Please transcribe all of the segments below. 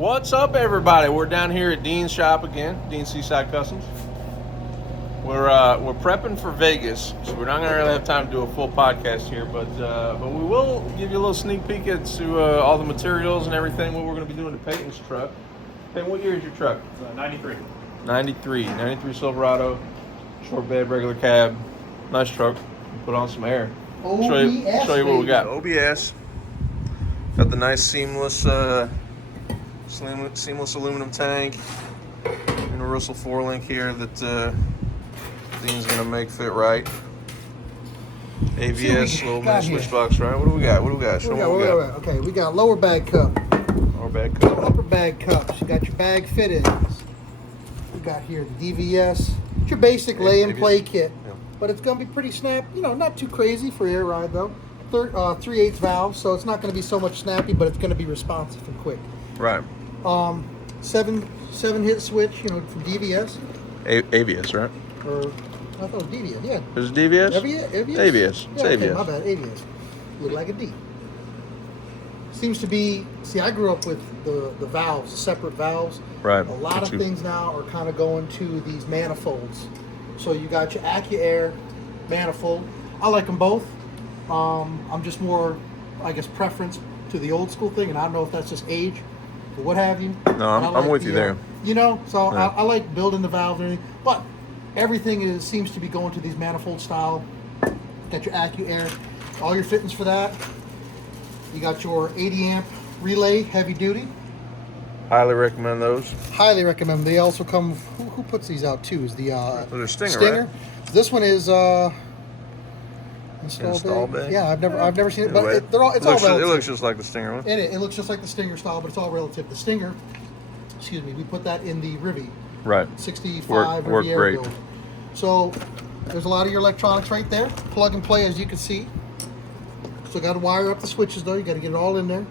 What's up, everybody? We're down here at Dean's shop again, Dean Seaside Customs. We're prepping for Vegas, so we're not going to really have time to do a full podcast here, but we will give you a little sneak peek into all the materials and everything what we're going to be doing to Peyton's truck. Peyton, what year is your truck? 93. 93 Silverado, short bed, regular cab, nice truck. Put on some air. OBS, show you what we got. OBS. Got the nice seamless aluminum tank. Universal 4-link here that Dean's gonna make fit right. ABS, little mini switch box, right? What do we got? Show me what we got. Okay, we got lower bag cup. Lower bag cup. Upper bag cups. You got your bag fit-ins. We got here the DVS. It's your basic lay-and-play kit. Yeah. But it's going to be pretty snap. You know, not too crazy for air ride, though. 3/8 valve, so it's not going to be so much snappy, but it's going to be responsive and quick. Right. Seven hit switch, you know, from DVS. ABS, right? Or I thought it was DVS, yeah. Is it DVS? ABS? ABS. Yeah, It's okay, ABS. my bad, ABS. Look like a D. Seems to be, see, I grew up with the valves, separate valves. Right. A lot of things now are kind of going to these manifolds. So you got your AccuAir manifold. I like them both. I'm just more, I guess, preference to the old school thing, and I don't know if that's just age or what have you. No, I'm with you there. You know, so Yeah. I like building the valve and everything, but everything seems to be going to these manifold style. Got your AccuAir, all your fittings for that. You got your 80 amp relay, heavy duty. Highly recommend those. Highly recommend them. They also come. Who puts these out too? Is the Those are Stinger, right? This one is Install bay? Yeah, I've never seen it, but It it's all relative. It looks just like the Stinger one. It looks just like the Stinger style, but it's all relative. The Stinger, excuse me, we put that in the Rivy Right. 65 Worked Riviera great. build. So there's a lot of your electronics right there. Plug and play, as you can see. So got to wire up the switches though. You got to get it all in there.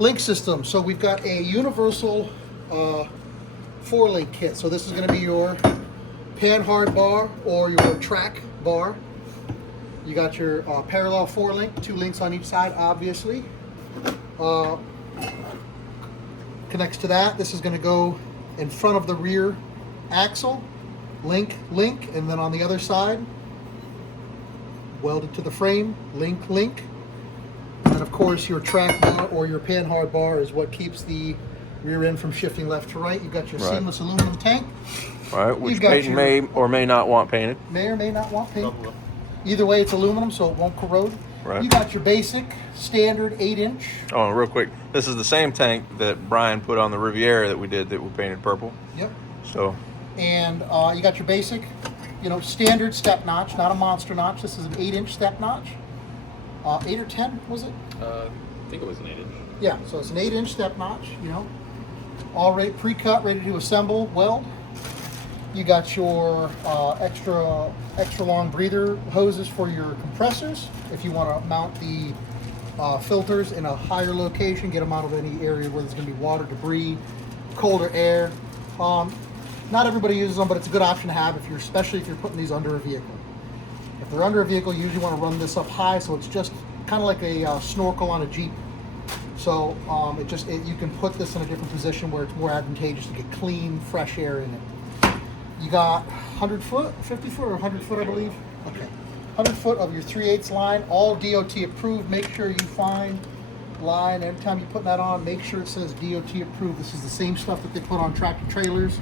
Link system. So we've got a universal 4-link kit. So this is going to be your pan hard bar or your track bar. You got your parallel 4-link, 2 links on each side, obviously. Connects to that. This is going to go in front of the rear axle. Link, and then on the other side, welded to the frame, link. And of course, your track bar or your pan hard bar is what keeps the rear end from shifting left to right. You've got your seamless aluminum tank. All right, which Peyton may or may not want painted. May or may not want paint. Either way, it's aluminum, so it won't corrode. Right. You got your basic, standard 8-inch. Oh, real quick, this is the same tank that Brian put on the Riviera that we did that we painted purple. Yep. So. And you got your basic, you know, standard step notch, not a monster notch. This is an 8-inch step notch. 8 or 10, was it? I think it was an 8-inch. Yeah, so it's an 8-inch step notch, you know. All pre-cut, ready to assemble, weld. You got your extra long breather hoses for your compressors. If you want to mount the filters in a higher location, get them out of any area where there's going to be water, debris, colder air. Not everybody uses them, but it's a good option to have especially if you're putting these under a vehicle. If they're under a vehicle, you usually want to run this up high, so it's just kind of like a snorkel on a Jeep. So you can put this in a different position where it's more advantageous to get clean, fresh air in it. You got 100 foot, 50 foot, or 100 foot, I believe. Okay, 100 foot of your 3/8 line, all DOT approved. Make sure you find line every time you put that on. Make sure it says DOT approved. This is the same stuff that they put on tractor trailers,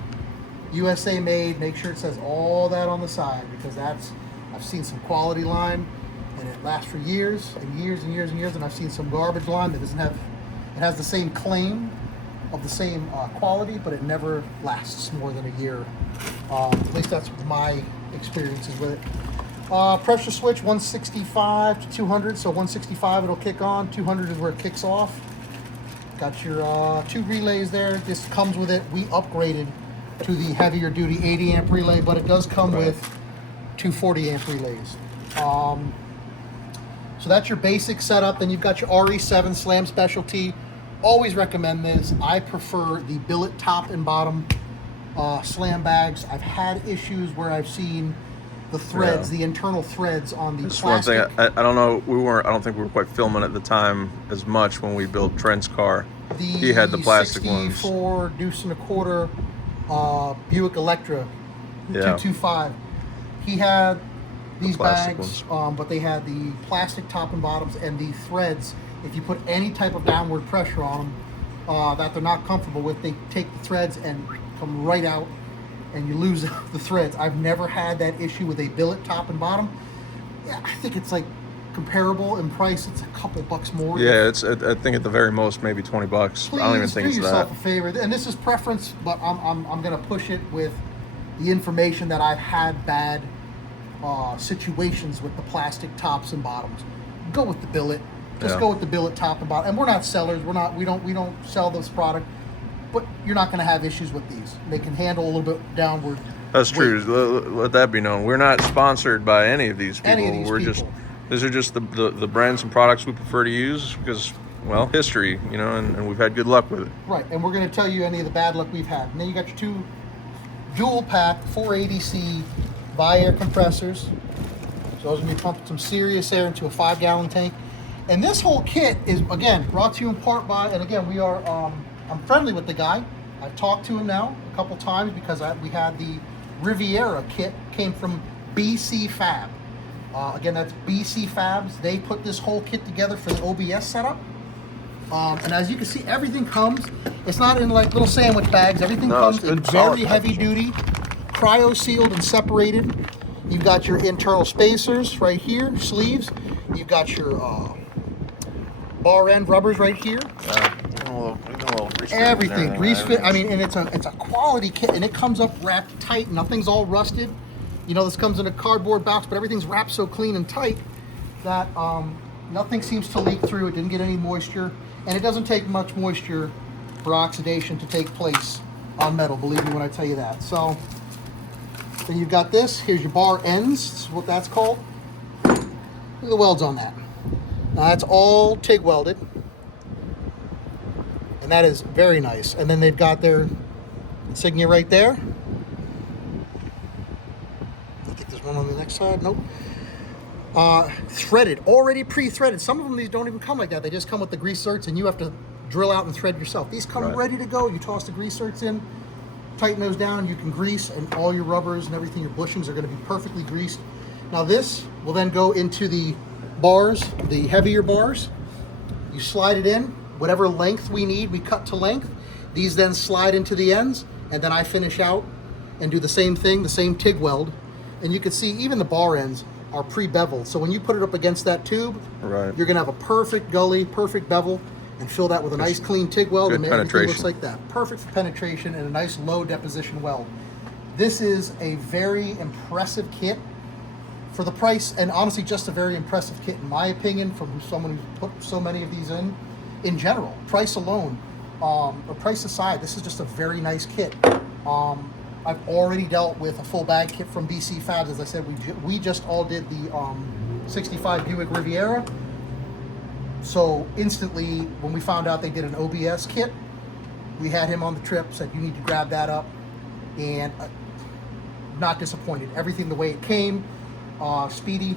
USA made. Make sure it says all that on the side, because I've seen some quality line and it lasts for years and years and years and years, and I've seen some garbage line that doesn't have. It has the same claim of the same quality, but it never lasts more than a year. At least that's my experiences with it. Pressure switch 165 to 200, so 165 it'll kick on, 200 is where it kicks off. Got your 2 relays there. This comes with it. We upgraded to the heavier duty 80 amp relay, but it does come with 2 40 amp relays. So that's your basic setup. Then you've got your RE7 Slam Specialty. Always recommend this. I prefer the billet top and bottom slam bags. I've had issues where I've seen the threads, Yeah. the internal threads on the That's one plastic. thing. I don't know. I don't think we were quite filming at the time as much when we built Trent's car. He had the plastic ones. 64 deuce and a quarter Buick Electra 225. He had these plastic bags, but they had the plastic top and bottoms and the threads. If you put any type of downward pressure on them that they're not comfortable with, they take the threads and come right out, and you lose the threads. I've never had that issue with a billet top and bottom. Yeah, I think it's like comparable in price. It's a couple bucks more. Yeah, I think at the very most maybe $20. Please I don't even think do it's yourself that. a favor, and this is preference, but I'm gonna push it with the information that I've had bad situations with the plastic tops and bottoms. Go with the billet. Just Yeah. go with the billet top and bottom. And we're not sellers. We don't sell this product, but you're not gonna have issues with these. They can handle a little bit downward. That's weight. true. Let that be known. We're not sponsored by any of these people. Any of these We're people. these are just the brands and products we prefer to use because, well, history, and we've had good luck with it. Right, and we're going to tell you any of the bad luck we've had. And then you got your two dual pack 480C bi-air compressors. So those are going to be pumping some serious air into a 5-gallon tank. And this whole kit is, again, brought to you in part by, and again, we are, I'm friendly with the guy. I've talked to him now a couple times because we had the Riviera kit, came from BC Fab. Again, that's BC Fabs. They put this whole kit together for the OBS setup. And as you can see, everything comes, it's not in like little sandwich bags. Everything No, comes it's good, in solid very heavy packaging. duty, cryo sealed and separated. You've got your internal spacers right here, sleeves. You've got your bar end rubbers right here. Everything, grease fit. I mean, and it's a quality kit, and it comes up wrapped tight. Nothing's all rusted. This comes in a cardboard box, but everything's wrapped so clean and tight that nothing seems to leak through. It didn't get any moisture, and it doesn't take much moisture for oxidation to take place on metal, believe me when I tell you that. So then you've got this. Here's your bar ends. This is what that's called. Look at the welds on that. Now that's all TIG welded, and that is very nice. And then they've got their insignia right there. Get this one on the next side. Nope. Threaded, already pre-threaded. Some of them, these don't even come like that. They just come with the grease zerks, and you have to drill out and thread yourself. These come Right. ready to go. You toss the grease zerks in, tighten those down, you can grease, and all your rubbers and everything, your bushings are going to be perfectly greased. Now this will then go into the bars, the heavier bars. You slide it in, whatever length we need, we cut to length. These then slide into the ends, and then I finish out and do the same thing, the same TIG weld. And you can see even the bar ends are pre-beveled. So when you put it up against that tube, Right. you're gonna have a perfect gully, perfect bevel, and fill that with a nice clean TIG weld, Good and everything penetration. looks like that. Perfect for penetration and a nice low deposition weld. This is a very impressive kit for the price, and honestly just a very impressive kit in my opinion from someone who's put so many of these in general. Price alone, or price aside, this is just a very nice kit. I've already dealt with a full bag kit from BC Fabs. As I said, we just all did the 65 Buick Riviera. So instantly, when we found out they did an OBS kit, we had him on the trip, said you need to grab that up, and not disappointed. Everything the way it came, speedy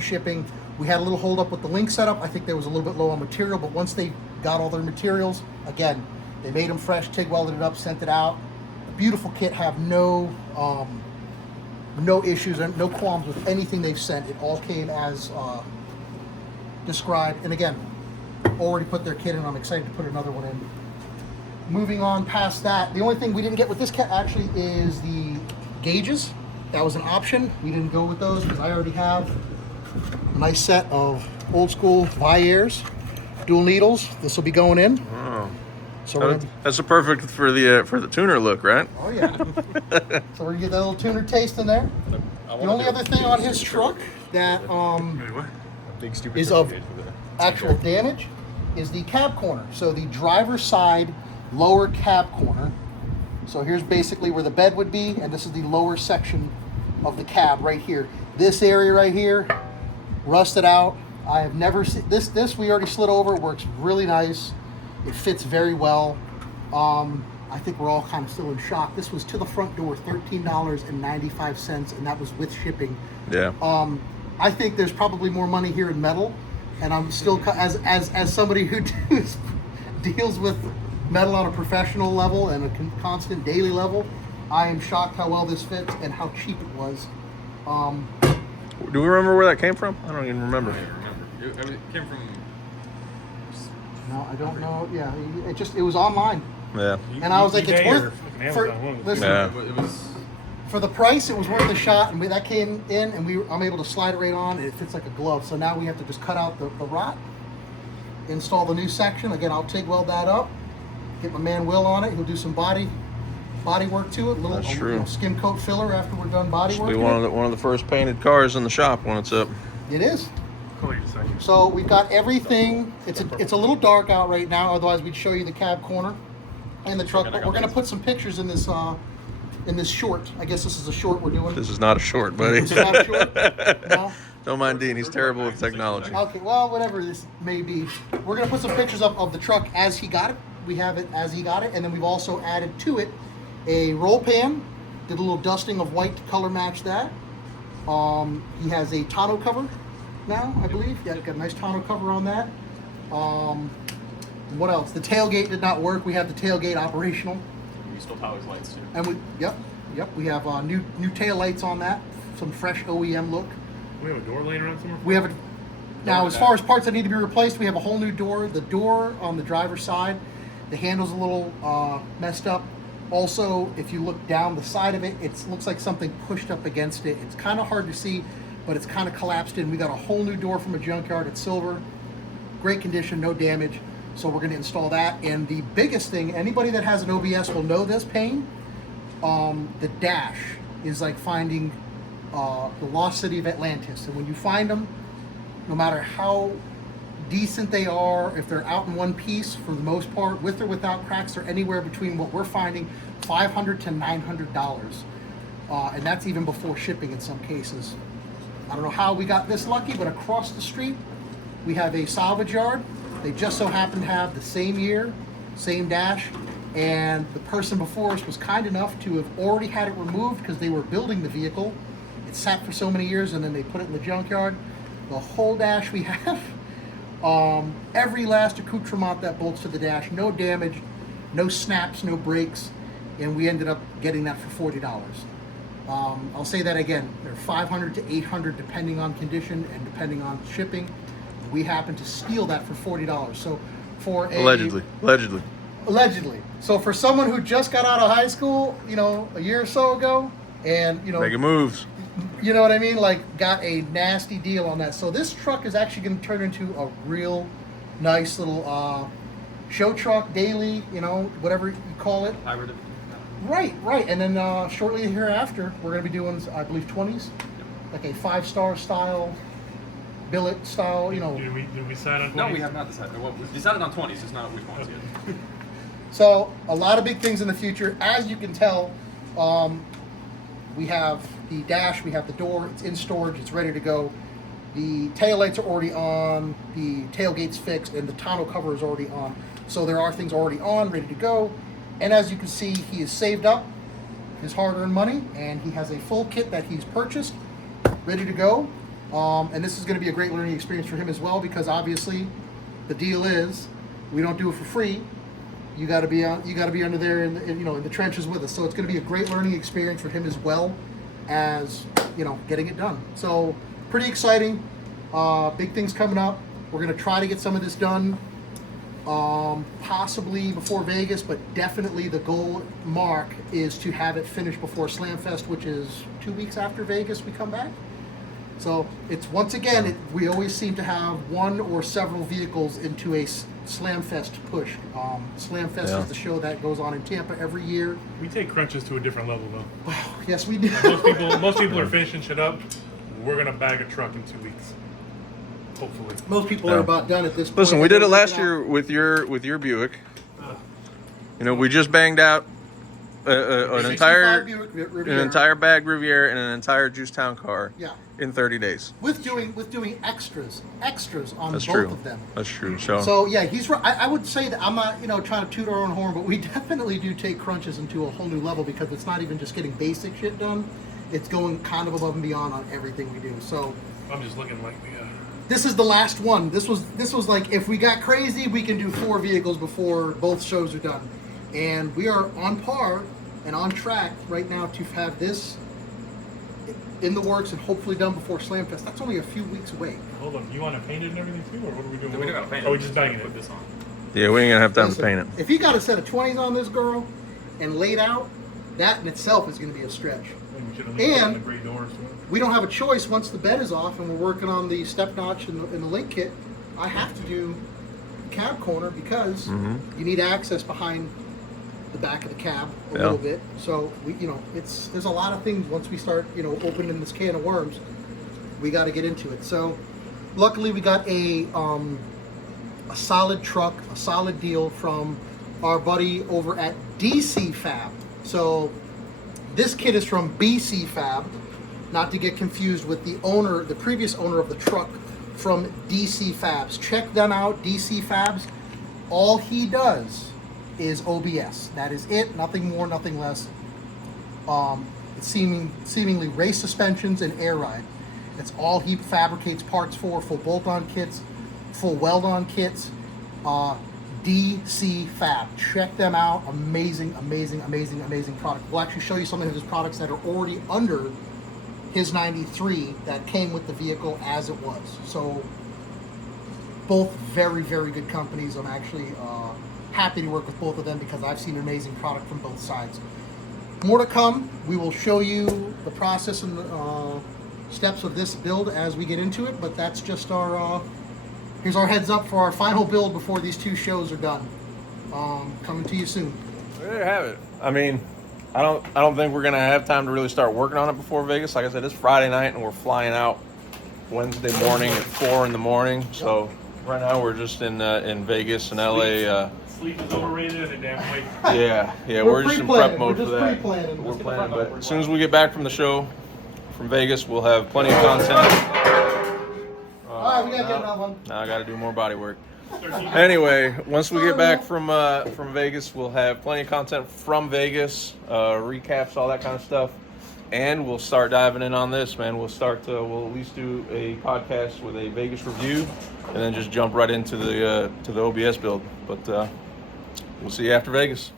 shipping. We had a little hold up with the link setup. I think there was a little bit low on material, but once they got all their materials, again, they made them fresh, TIG welded it up, sent it out. Beautiful kit, have no issues and no qualms with anything they've sent. It all came as described, and again, already put their kit in. I'm excited to put another one in. Moving on past that, the only thing we didn't get with this kit actually is the gauges. That was an option. We didn't go with those because I already have a nice set of old school Vi-Airs, dual needles. This will be going in. Oh. So we're gonna, That's a perfect for the tuner look, right? oh yeah. So we're gonna get that little tuner taste in there. The only other thing on his truck that A big stupid is turkey of cage with it. actual damage is the cab corner. So the driver's side lower cab corner. So here's basically where the bed would be, and this is the lower section of the cab right here. This area right here, rusted out. I have never seen this we already slid over. It works really nice. It fits very well. I think we're all kind of still in shock. This was to the front door, $13.95, and that was with shipping. Yeah. I think there's probably more money here in metal, and I'm still as somebody who deals with metal on a professional level and a constant daily level. I am shocked how well this fits and how cheap it was. Do we remember where that came from? I don't even remember. I don't remember. It came from. No, I don't know. Yeah, it was online. Yeah. And I was like, it's worth. Listen, Yeah. It was. for the price, it was worth the shot, and that came in, and I'm able to slide it right on, and it fits like a glove. So now we have to just cut out the rot, install the new section. Again, I'll TIG weld that up, get my man Will on it. He'll do some body work to it, That's true. Skim coat filler after we're done body Should work. be one of the first painted cars in the shop when it's up. It is. Call you a second. So we've got everything. It's a little dark out right now. Otherwise, we'd show you the cab corner and the truck. But we're gonna put some pictures in this short. I guess this is a short we're doing. This is not a short, buddy. This is not a short? No? Don't mind Dean. He's terrible with technology. Okay, well, whatever this may be. We're going to put some pictures up of the truck as he got it. We have it as he got it. And then we've also added to it a roll pan. Did a little dusting of white to color match that. He has a tonneau cover now, I believe. Yeah, got a nice tonneau cover on that. What else? The tailgate did not work. We have the tailgate operational. We still power his lights too. And we have new tail lights on that. Some fresh OEM look. We have a door laying around somewhere. We have a now, as far as parts that need to be replaced, we have a whole new door. The door on the driver's side, the handle's a little messed up. Also, if you look down the side of it, it looks like something pushed up against it. It's kind of hard to see, but it's kind of collapsed in. We got a whole new door from a junkyard. It's silver, great condition, no damage. So we're going to install that. And the biggest thing, anybody that has an OBS will know this pain. The dash is like finding the lost city of Atlantis. And when you find them, no matter how decent they are, if they're out in one piece, for the most part, with or without cracks, they're anywhere between what we're finding, $500 to $900. And that's even before shipping in some cases. I don't know how we got this lucky, but across the street, we have a salvage yard. They just so happen to have the same year, same dash, and the person before us was kind enough to have already had it removed because they were building the vehicle. It sat for so many years, and then they put it in the junkyard. The whole dash we have, every last accoutrement that bolts to the dash, no damage, no snaps, no breaks, and we ended up getting that for $40. I'll say that again, they're $500 to $800 depending on condition and depending on shipping. We happen to steal that for $40. So for Allegedly. So for someone who just got out of high school, a year or so ago, and Making moves. you know what I mean, like got a nasty deal on that. So this truck is actually going to turn into a real nice little show truck, daily, whatever you call it. Hybrid. Right. And then shortly hereafter, we're going to be doing, I believe, 20s, like a 5-star style, billet style, Did we decide on 20s? No, we have not decided. Well, we decided on 20s, just not which ones yet. So a lot of big things in the future. As you can tell, we have the dash, we have the door, it's in storage, it's ready to go. The taillights are already on, the tailgate's fixed, and the tonneau cover is already on. So there are things already on, ready to go. And as you can see, he has saved up his hard-earned money, and he has a full kit that he's purchased, ready to go. And this is going to be a great learning experience for him as well, because obviously the deal is we don't do it for free. You got to be under there in the trenches with us. So it's going to be a great learning experience for him as well as getting it done. So pretty exciting. Big things coming up. We're going to try to get some of this done, possibly before Vegas, but definitely the goal mark is to have it finished before Slamfest, which is 2 weeks after Vegas we come back. So it's once again, we always seem to have one or several vehicles into a Slamfest push. Slamfest is the show that goes on in Tampa every year. We take crunches to a different level, though. Yes, we do. Most people are finishing shit up. We're gonna bag a truck in 2 weeks, hopefully. Most people are about done at this point. Listen, we did it last year with your Buick. We just banged out an 65 entire Buick an Riviera. entire bag Riviera and an entire Juicetown car. Yeah. In 30 days. With doing extras on That's both true. of them. That's true. So, So yeah, he's right. I would say that I'm not, trying to toot our own horn, but we definitely do take crunches into a whole new level because it's not even just getting basic shit done. It's going kind of above and beyond on everything we do. So I'm just looking like we this is the last one. This was like, if we got crazy, we can do 4 vehicles before both shows are done. And we are on par and on track right now to have this in the works and hopefully done before Slam Fest. That's only a few weeks away. Hold on, you want to paint it and everything too, or what are we doing? We don't gotta paint it. Oh, we just banging Put it. this on. yeah, we ain't gonna have time Listen, to paint it. If you got a set of 20s on this girl and laid out, that in itself is going to be a stretch. Maybe we should have leave And- the great doors. We don't have a choice once the bed is off and we're working on the step notch and the link kit. I have to do cab corner because you need access behind the back of the cab a little bit. So we, there's a lot of things once we start, opening this can of worms, we got to get into it. So luckily we got a solid truck, a solid deal from our buddy over at DC Fab. So this kit is from BC Fab, not to get confused with the previous owner of the truck from DC Fabs. Check them out, DC Fabs. All he does is OBS. That is it, nothing more, nothing less. It's seemingly race suspensions and air ride. That's all he fabricates parts for, full bolt-on kits, full weld-on kits. DC Fab. Check them out. Amazing, amazing, amazing, amazing product. We'll actually show you some of his products that are already under his 93 that came with the vehicle as it was. So both very, very good companies. I'm actually happy to work with both of them because I've seen amazing product from both sides. More to come. We will show you the process and steps of this build as we get into it, but that's just our here's our heads up for our final build before these 2 shows are done. Coming to you soon. There you have it. I mean, I don't think we're gonna have time to really start working on it before Vegas. Like I said, it's Friday night and we're flying out Wednesday morning at 4 in the morning. So right now we're just in Vegas and LA. Sleep is overrated and a damn way. Yeah, we're just in prep mode We're for just that. pre-planning. We're planning, but as soon as we get back from the show from Vegas, we'll have plenty of content. All right, we gotta get another one. Now I got to do more body work. Anyway, once we get back from Vegas, we'll have plenty of content from Vegas, recaps, all that kind of stuff, and we'll start diving in on this, man. We'll at least do a podcast with a Vegas review, and then just jump right into the OBS build. But we'll see you after Vegas.